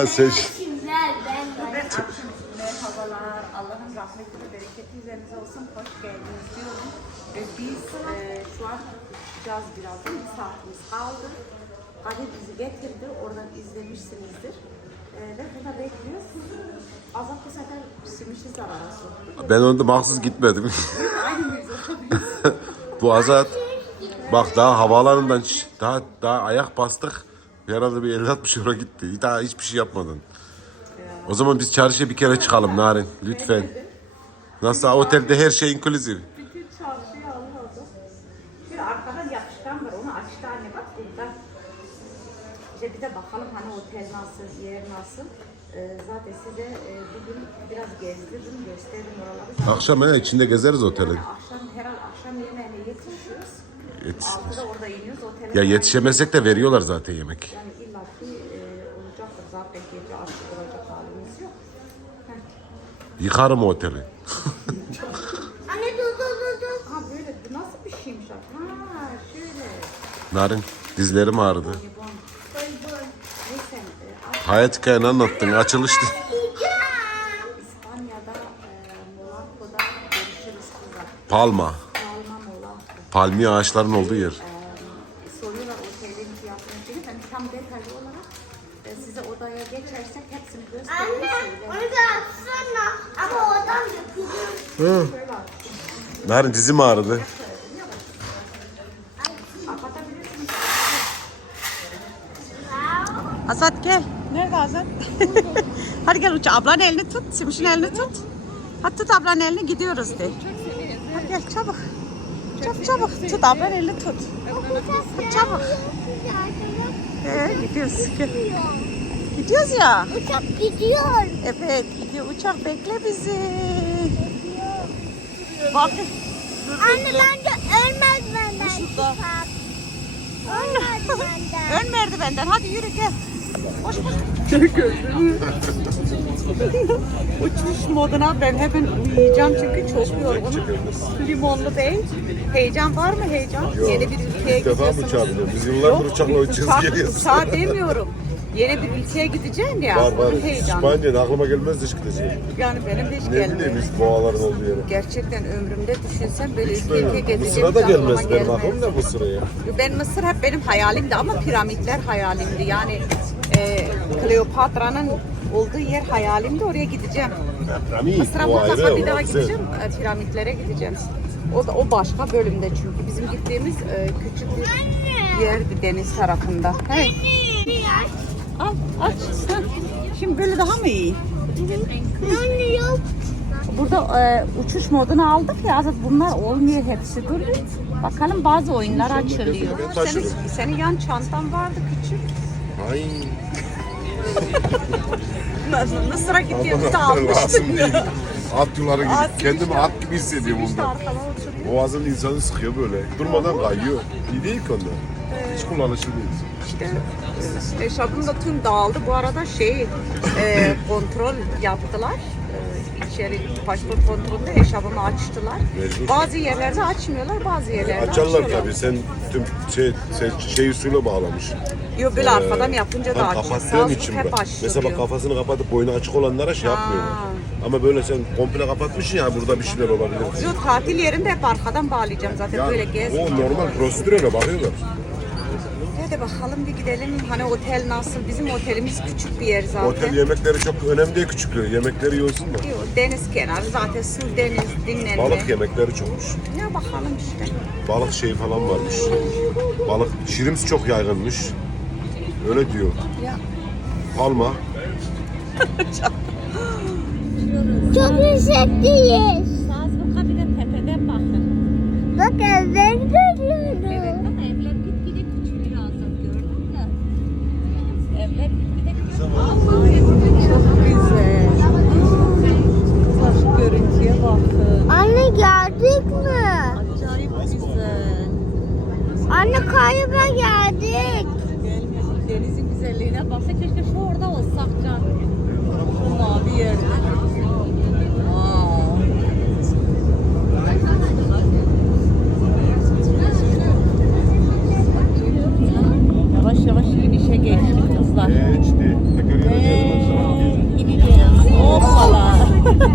Ha sen Kimler ben akşam merhabalar. Allah'ın rahmeti ve bereketi üzerinize olsun. Hoş geldiniz diyorum. Ve biz e, şu an çıkacağız birazdan. Bir saatimiz kaldı. Kadir bizi getirdi. Oradan izlemişsinizdir. E, ve burada bekliyoruz. Azap bu sefer simişi zarara soktu. ben onda mahsus gitmedim. Aynı. Bu Azat bak daha havaalanından daha daha ayak bastık. Herhalde bir 50-60 euro gitti. Daha hiçbir şey yapmadın. O zaman biz çarşıya bir kere çıkalım Narin. Lütfen. Nasıl otelde her şey inklusif. Bütün çarşıyı alıyordu. Bir arkadan yapışkan var. Onu açtı anne bak burada. İşte bir de bakalım hani otel nasıl, yer nasıl. Ee, zaten size e, bugün biraz gezdiririm, gösteririm oraları. Akşam he, içinde gezeriz otelin. Akşam herhal akşam yemeğine yetişiyoruz. Yetiş- Altıda orada iniyoruz. Otele Ya yetişemezsek de veriyorlar zaten yemek. Yani illaki e, olacaktır. Zaten gece açık olacak halimiz yok. Yıkarım o oteli. Anne dur dur dur dur. Ha böyle bu nasıl bir şeymiş? Ha şöyle. Narin dizlerim ağrıdı. Neyse. E, Hayat hikayeni anlattın. Açılıştı. İspanya'da, e, Monaco'da görüşürüz kızlar. Palma. Palmiye ağaçların olduğu yer. Soruyorlar fiyatını şeyini. Ben tam detaylı olarak e, size odaya geçersek hepsini göstereyim. Anne onu da atsana. Ama oradan dökülür. Şöyle aç. Narin dizim ağrıdı. Azat gel. Nerede Azat? Hadi gel uç. Ablanın elini tut. Simiş'in elini tut. Hadi tut ablanın elini gidiyoruz de. Hadi gel çabuk. Çabuk çabuk. Tut ablanın elini tut. Tut çabuk. Ee, gidiyoruz. Gidiyoruz ya. Uçak gidiyor. Evet gidiyor uçak bekle bizi. Bak. Anne bence ölmez benden Şurada. Ölmez benden. Ön merdivenden hadi yürü gel. Koş koş. Uçuş moduna ben hemen uyuyacağım çünkü çok yorgunum. Limonlu değil. Heyecan var mı heyecan? Yeni bir ülkeye gidiyorsunuz. Biz Yok, uçak, uçağa demiyorum. Yeni bir ülkeye gideceğim ya. onun heyecanı. İspanya'da aklıma gelmez hiç gideceğim. Yani benim de hiç Ne bileyim gelmiyor. biz boğaların olduğu yere. Gerçekten ömrümde düşünsem böyle ülke ülke gezeceğim. Mısır'a da gelmez benim aklım da Mısır'a ya. Ben Mısır hep benim hayalimdi ama piramitler hayalimdi. Yani e, Kleopatra'nın olduğu yer hayalimdi. Oraya gideceğim. Mısır'a mutlaka bir daha gideceğim. e, Piramitlere gideceğim. O da o başka bölümde çünkü bizim gittiğimiz e, küçük bir yerdi deniz tarafında. Hey, al aç. Ha. Şimdi böyle daha mı iyi? Burada e, uçuş modunu aldık ya Azat bunlar olmuyor hepsi. Dur. Bakalım bazı oyunlar açılıyor. Senin, senin yan çantan vardı küçük. Ay. Gittiğimizde Bana lazım almıştık. değil. At yuları gibi. At Kendimi işte. at gibi hissediyorum İşte oturuyor. Boğazın insanı sıkıyor böyle. Durmadan kayıyor. İyi değil ki ondan. Hiç kullanışlı değil. İşte e, eşarbım da tüm dağıldı. Bu arada şey e, kontrol yaptılar. İçeri pasport kontrolünde eşarbımı açtılar. Mecbur. Bazı yerlerde açmıyorlar, bazı yerlerde Açarlar açıyorlar. tabii. Sen tüm şey, sen şey usulü bağlamış. Yok böyle arkadan yapınca da açıyor. Kapattığın için hep bak. açılıyor. Mesela bak kafasını kapatıp boynu açık olanlara şey yapmıyorlar. Ama böyle sen komple kapatmışsın ya burada bir şeyler olabilir. Yok tatil yerinde hep arkadan bağlayacağım zaten böyle gez. o normal prosedür öyle bakıyorlar. Hadi bakalım bir gidelim. Hani otel nasıl? Bizim otelimiz küçük bir yer zaten. Otel yemekleri çok önemli değil küçüklüğü. Yemekleri yiyorsun da. Yok, Deniz kenarı zaten su, deniz, dinlenme. Balık yemekleri çokmuş. Ya bakalım işte. Balık şeyi falan varmış. Balık, şirims çok yaygınmış. Öyle diyor. Ya. Palma. Çok yüksekteyiz. Sazlık'a bir de tepeden bakın. Bak evden hep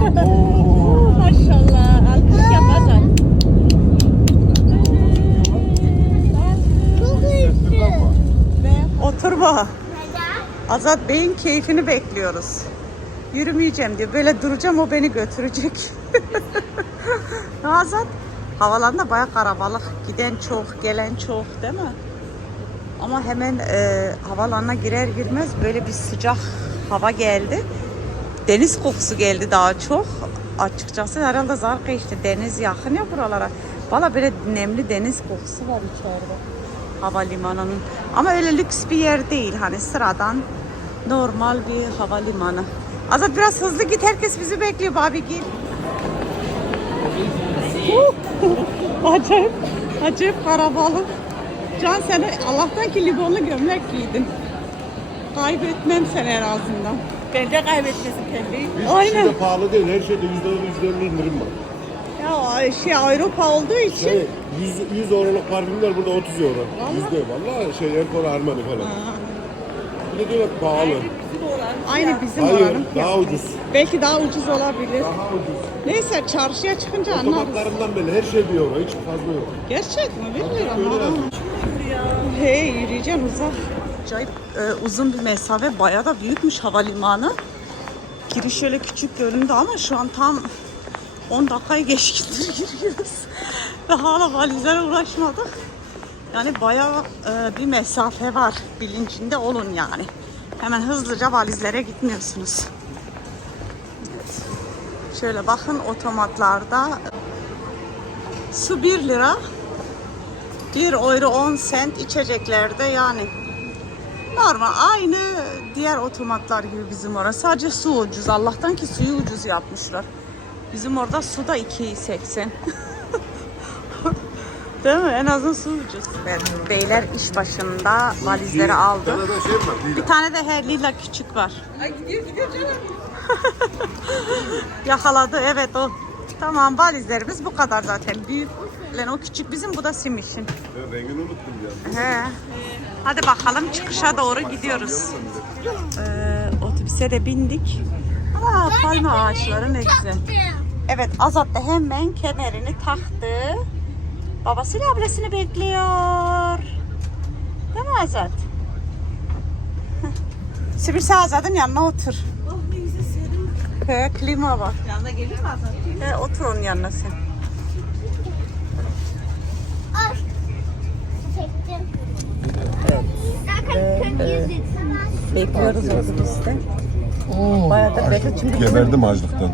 Maşallah. Alkış yap Azat. Çok hızlı. Oturma. Neden? Azat Bey'in keyfini bekliyoruz. Yürümeyeceğim diyor. Böyle duracağım o beni götürecek. Azat havalarında bayağı karabalık. Giden çok, gelen çok değil mi? Ama hemen e, havalarına girer girmez böyle bir sıcak hava geldi. Deniz kokusu geldi daha çok. Açıkçası herhalde Zarka işte deniz yakın ya buralara. Valla böyle nemli deniz kokusu var içeride havalimanının. Ama öyle lüks bir yer değil. Hani sıradan normal bir havalimanı. Azat biraz hızlı git. Herkes bizi bekliyor. Babi git. acayip, acayip karabalık. Can seni Allah'tan ki limonlu gömlek giydin. Kaybetmem seni en azından. Bence kaybetmesin pembeyi. Aynen. Hiçbir şey de pahalı değil. Her şeyde yüzde yüzde elli indirim var. Ya şey Avrupa olduğu için Şey, 100, 100 euroluk parfümler burada 30 euro. Yüzde valla şey Erkora Armani falan. Bir de diyorlar pahalı. aynı bizim Hayır oranın. daha ucuz. Belki daha ucuz olabilir. Daha ucuz. Neyse çarşıya çıkınca anlarız. Otomatlarından beri her şey bir euro. Hiç fazla yok. Gerçek mi? Bilmiyorum. Öyle. Hey yürüyeceğim uzak. Acayip e, uzun bir mesafe. Bayağı da büyükmüş havalimanı. Giriş şöyle küçük göründü ama şu an tam 10 dakikayı geçkindir giriyoruz. Ve hala valizlere uğraşmadık. Yani bayağı e, bir mesafe var. Bilincinde olun yani. Hemen hızlıca valizlere gitmiyorsunuz. Evet. Şöyle bakın otomatlarda su 1 lira. 1 euro 10 sent içeceklerde yani normal aynı diğer otomatlar gibi bizim orada. Sadece su ucuz. Allah'tan ki suyu ucuz yapmışlar. Bizim orada su da 2.80. Değil mi? En azından su ucuz. Evet, beyler iş başında valizleri aldı. Şey mi var? Değil. Bir tane de Herlila küçük var. Yakaladı evet o. Tamam valizlerimiz bu kadar zaten. Büyük. Lan o küçük bizim bu da simişin. Ben rengini unuttum ya. He. Hadi bakalım çıkışa doğru gidiyoruz. Ee, otobüse de bindik. Aa, palma ağaçları ne güzel. Evet Azat da hemen kemerini taktı. Babasıyla ablasını bekliyor. Değil mi Azat? Sibir sen Azat'ın yanına otur. He, klima var. Yanına gelir mi Azat? He, otur onun yanına sen. Ay. Çektim. Zaten yüzük. Bekliyoruz otobüste. Bayağıdır bekliyoruz çünkü Geberdim açlıktan.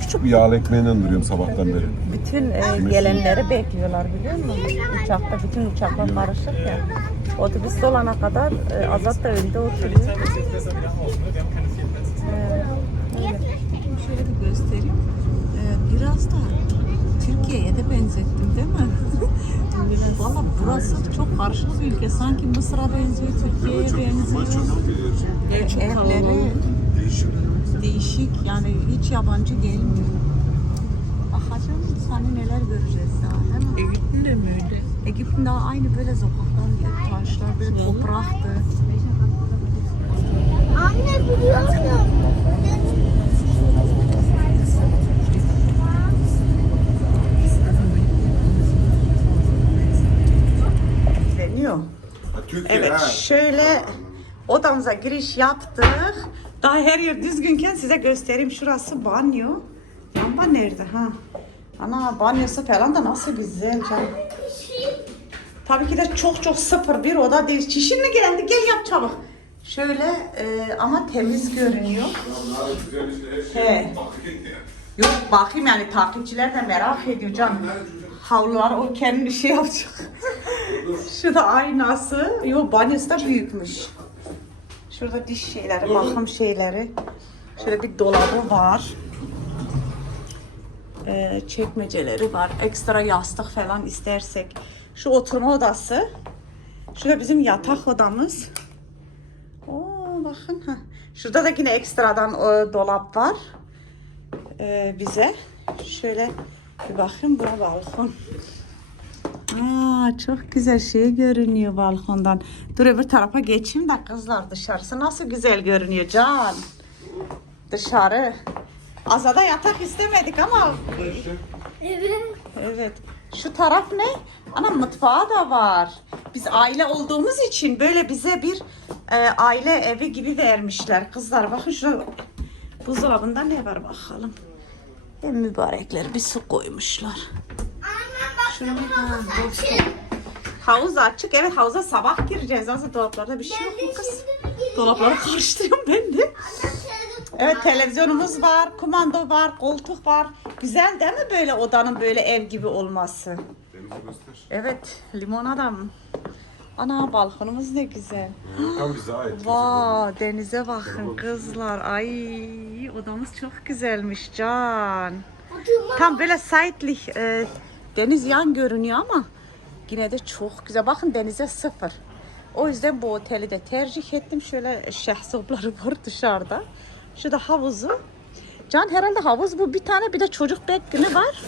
Küçük bir yağlı ekmeğiyle duruyorum sabahtan beri. bütün e, gelenleri bekliyorlar biliyor musun? Uçakta bütün uçaklar karışık ya. Otobüs dolana kadar e, Azat da önde oturuyor. Ee, öyle. Şöyle bir göstereyim. Ee, biraz da Türkiye'ye de benzettim? Valla burası çok karışık bir ülke. Sanki Mısır'a benziyor, Türkiye'ye benziyor. E, evleri değişik yani hiç yabancı gelmiyor. Bakacağım hani neler göreceğiz daha değil mi? Egipt'in de mi öyle? Egipt'in daha aynı böyle sokaklar, taşlar, böyle topraktı. Anne Deniyor. Türkiye Evet şöyle odamıza giriş yaptık. Daha her yer düzgünken size göstereyim. Şurası banyo. Lamba nerede ha? Ana banyosu falan da nasıl güzel canım. Tabii ki de çok çok sıfır bir oda değil. Çişin mi geldi? Gel yap çabuk. Şöyle e, ama temiz görünüyor. He. Yok bakayım yani takipçiler de merak ediyor canım. Havlular o kendi şey yapacak. Şu da aynası. Yok banyosu da büyükmüş. Şurada diş şeyleri, bakım şeyleri. Şöyle bir dolabı var. Ee, çekmeceleri var. Ekstra yastık falan istersek. Şu oturma odası. Şurada bizim yatak odamız. Oo bakın ha. Şurada da yine ekstradan e, dolap var. Ee, bize. Şöyle bir bakın bura balkon. Aa, çok güzel şey görünüyor balkondan. Dur öbür tarafa geçeyim de kızlar dışarısı nasıl güzel görünüyor Can. Dışarı. Azada yatak istemedik ama Evet. evet. Şu taraf ne? Ana mutfağı da var. Biz aile olduğumuz için böyle bize bir e, aile evi gibi vermişler. Kızlar bakın şu buzdolabında ne var bakalım. En mübarekler bir su koymuşlar. Şunu senin ha, havuz boş açık. Havuz açık. Evet havuza sabah gireceğiz. Aslında dolaplarda bir şey yok mu kız? Dolapları karıştırıyorum ben de. Evet televizyonumuz var, kumanda var, koltuk var. Güzel değil mi böyle odanın böyle ev gibi olması? Denizi göster. Evet limon adam. Ana balkonumuz ne güzel. Tam bize ait. Vay denize bakın kızlar. Ay odamız çok güzelmiş Can. Tam böyle sightlik e, deniz yan görünüyor ama yine de çok güzel. Bakın denize sıfır. O yüzden bu oteli de tercih ettim. Şöyle şahsopları var dışarıda. Şu da havuzu. Can herhalde havuz bu bir tane bir de çocuk bekini var.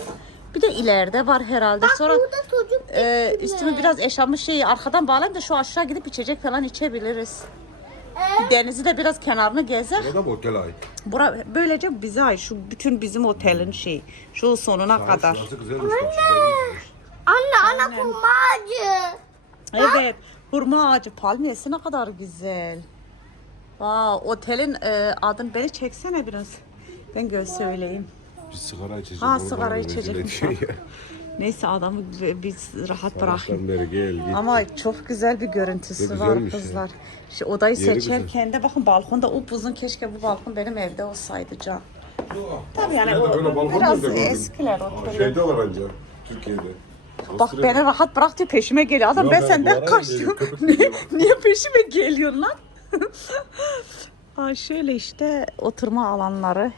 Bir de ileride var herhalde. Sonra Burada çocuk e, üstümü biraz eşamı şeyi arkadan bağlayayım da şu aşağı gidip içecek falan içebiliriz. Ee? Denizi de biraz kenarını gezer. Burada mı otele ait? Bura, böylece bize ait. Şu bütün bizim otelin şeyi. Şu sonuna kadar. Şurası güzelmiş. Bak şurada iyiymiş. Anne ana kurma ağacı. Evet. Hurma ağacı palmiyesi ne kadar güzel. Wow, otelin e, adını beni çeksene biraz. Ben göz söyleyeyim. Biz sigara içeceğiz. Ha, sigara içecekmiş. Neyse adamı biz rahat bırakayım. Beri gel git. Ama çok güzel bir görüntüsü Ne var güzelmiş ya. kızlar. Şu odayı Yeri seçerken de bakın balkonda upuzun keşke bu balkon benim evde olsaydı can. Tabii yani Asya'da o böyle balkon biraz nerede gördün? eskiler Aa, otelin. Şeyde var anca. Türkiye'de. Bak Avusturya'da. beni rahat bırak diyor peşime geliyor. Adam Ya ben ben senden kaçtım. geliyorum, niye, geliyor. niye peşime geliyorsun lan? Aa, şöyle işte oturma alanları.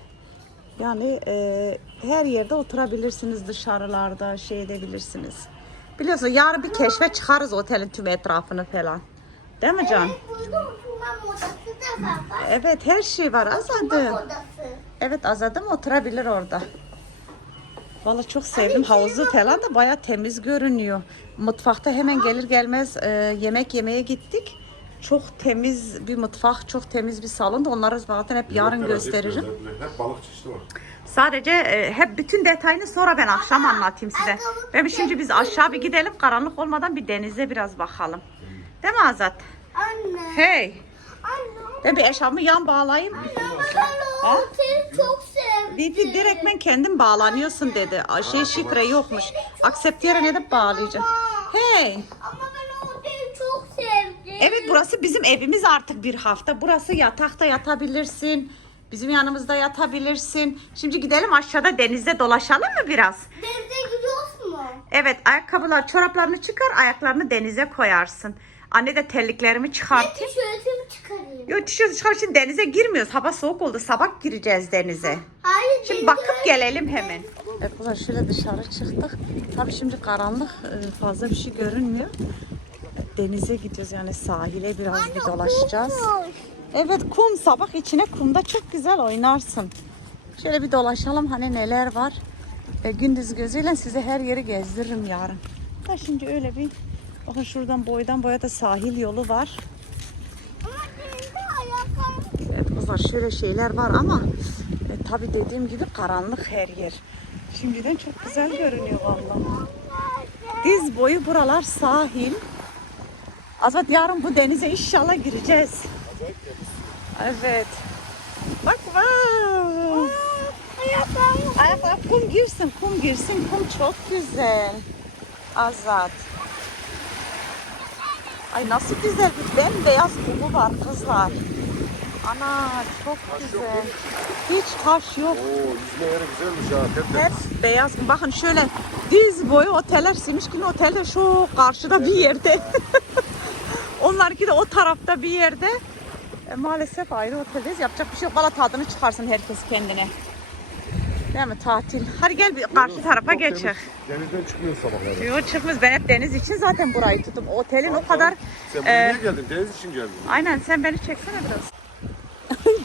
Yani e, her yerde oturabilirsiniz dışarılarda şey edebilirsiniz. Biliyorsun yarın bir keşfe çıkarız otelin tüm etrafını falan. Değil mi Can? Burada oturma odası da var. Bak, Evet her şey var azadım. odası. Evet azadım oturabilir orada. Vallahi çok sevdim. Havuzu falan da baya temiz görünüyor. Mutfakta hemen gelir gelmez e, yemek yemeye gittik. Çok temiz bir mutfak, çok temiz bir salon da onları zaten hep yarın gösteririm. Hep balık çeşidi var. Sadece e, hep bütün detayını sonra ben akşam anlatayım size. Ve şimdi biz aşağı bir gidelim karanlık olmadan bir denize biraz bakalım. Değil mi Azat? Anne. Hey, Anne. ben bir eşarpımı yan bağlayayım. O oteli çok sevdim. Bibi direkt ben kendim bağlanıyorsun dedi. Şey şifre yokmuş. Akseptiyere ne de bağlayacağım. Hey. Ama ben o oteli çok sevdim. Evet burası bizim evimiz artık bir hafta. Burası yatakta yatabilirsin. Bizim yanımızda yatabilirsin. Şimdi gidelim aşağıda denizde dolaşalım mı biraz? Denize gidiyoruz mu? Evet ayakkabılar çoraplarını çıkar ayaklarını denize koyarsın. Anne de terliklerimi çıkartayım. Tişörtümü çıkarayım. Yok tişört çıkar şimdi denize girmiyoruz. Hava soğuk oldu. Sabah gireceğiz denize. Hayır. Şimdi bakıp gelelim hemen. Arkadaşlar şöyle dışarı çıktık. Tabii şimdi karanlık e, fazla bir şey görünmüyor. Denize gidiyoruz yani sahile biraz bir dolaşacağız. Kum. Evet kum sabah içine kumda çok güzel oynarsın. Şöyle bir dolaşalım hani neler var. E, gündüz gözüyle size her yeri gezdiririm yarın. Da şimdi öyle bir bakın şuradan boydan boya da sahil yolu var. Evet kızlar şöyle şeyler var ama e, tabi dediğim gibi karanlık her yer. Şimdiden çok güzel görünüyor vallahi. Diz boyu buralar sahil. Azat yarın bu denize inşallah gireceğiz. Evet. Bak wow. Ayaklar kum girsin, kum girsin. Kum çok güzel. Azat. Ay nasıl güzel bir bembeyaz kumu var kızlar. Ana çok güzel. Hiç taş yok. Oo yüzme yeri güzelmiş ha. Hep Hep beyaz. Bakın şöyle diz boyu oteller Simişkin Otel de şu karşıda bir yerde. Onlarki de o tarafta bir yerde. E, maalesef ayrı oteldeyiz. Yapacak bir şey yok. Valla tadını çıkarsın herkes kendine. Değil mi tatil? Hadi gel bir karşı tarafa geçelim. Denizden çıkmıyor sabahları. Yok çıkmaz. Ben hep deniz için zaten burayı tuttum. Otelin o kadar... Sen buraya e, niye geldin? Deniz için geldin. Aynen sen beni çeksene biraz.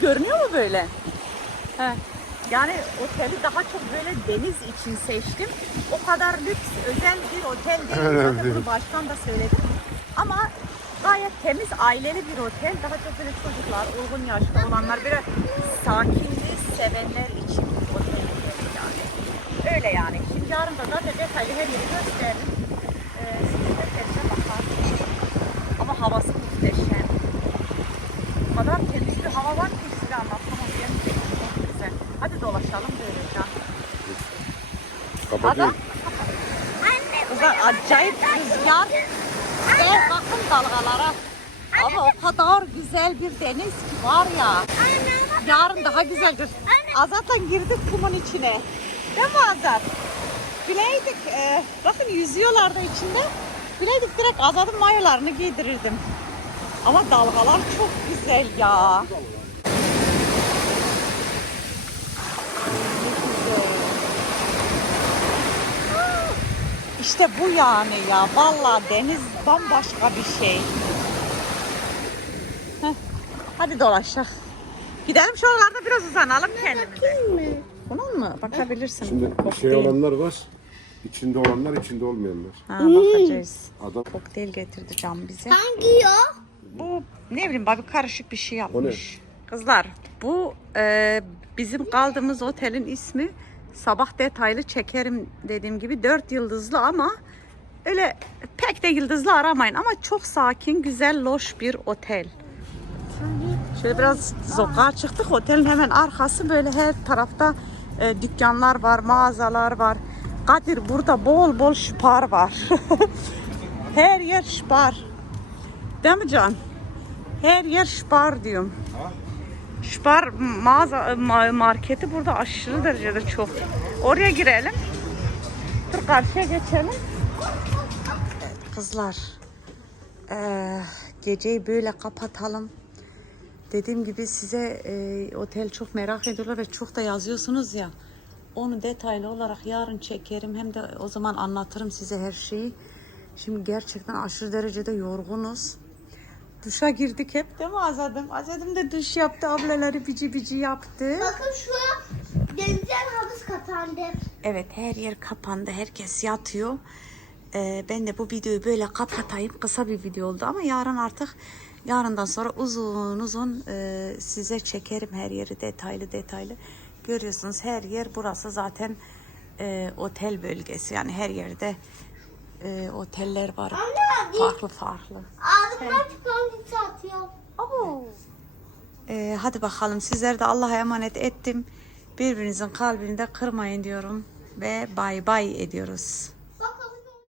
Görünüyor mu böyle? He. Yani oteli daha çok böyle deniz için seçtim. O kadar lüks, özel bir otel değil. Zaten bunu baştan da söyledim. Ama gayet temiz, aileli bir otel. Daha çok böyle çocuklar, uygun yaşta olanlar, böyle sakinliği sevenler için bir otel yani. Öyle yani. Şimdi yarın da zaten detaylı her yeri gösteririm. Ee, siz de bakarsınız. Ama havası muhteşem. O kadar temiz bir hava var ki size anlatamam. Gerçekten çok güzel. Hadi dolaşalım böyle can. Kapatayım. Kızlar acayip rüzgar ve bakın dalgalara. Ama o kadar güzel bir deniz ki var ya. Yarın daha güzeldir. Azat'la girdik kumun içine. Değil mi Azat? Bileydik, e, bakın yüzüyorlar da içinde. Bileydik direkt Azat'ın mayolarını giydirirdim. Ama dalgalar çok güzel ya. Ne güzel. İşte bu yani ya. Vallahi deniz bambaşka bir şey. Heh, Hadi dolaşalım. Gidelim şuralarda biraz uzanalım kendimize. Bunun mu? Bakabilirsin. Şimdi Kokteyl. şey olanlar var. içinde olanlar, içinde olmayanlar. Ha, bakacağız. Adam Kokteyl getirdi Can bize. Hangi yok? Bu ne bileyim abi karışık bir şey yapmış. Kızlar bu e, bizim kaldığımız otelin ismi sabah detaylı çekerim dediğim gibi dört yıldızlı ama öyle pek de yıldızlı aramayın ama çok sakin güzel loş bir otel. Şöyle biraz sokağa çıktık otelin hemen arkası böyle her tarafta e, dükkanlar var mağazalar var. Kadir burada bol bol şupar var. her yer şupar. Değil mi Can? Her yer Spar diyorum. Spar mağaza ma- marketi burada aşırı derecede çok. Oraya girelim. Dur karşıya geçelim. Kızlar, eee, geceyi böyle kapatalım. Dediğim gibi size eee, otel çok merak ediyorlar ve çok da yazıyorsunuz ya. Onu detaylı olarak yarın çekerim. Hem de o zaman anlatırım size her şeyi. Şimdi gerçekten aşırı derecede yorgunuz. Duşa girdik hep değil mi Azadım? Azadım da duş yaptı, ablaları bici bici yaptı. Bakın şu denizden havuz kapandı. Evet her yer kapandı, herkes yatıyor. Ee, ben de bu videoyu böyle kapatayım. Kısa bir video oldu ama yarın artık yarından sonra uzun uzun e, size çekerim her yeri detaylı detaylı. Görüyorsunuz her yer burası zaten e, otel bölgesi yani her yerde e, oteller var. Anne, Farklı farklı. ağzımdan atıyor. Ee, hadi bakalım sizleri de Allah'a emanet ettim. Birbirinizin kalbini de kırmayın diyorum ve bay bay ediyoruz.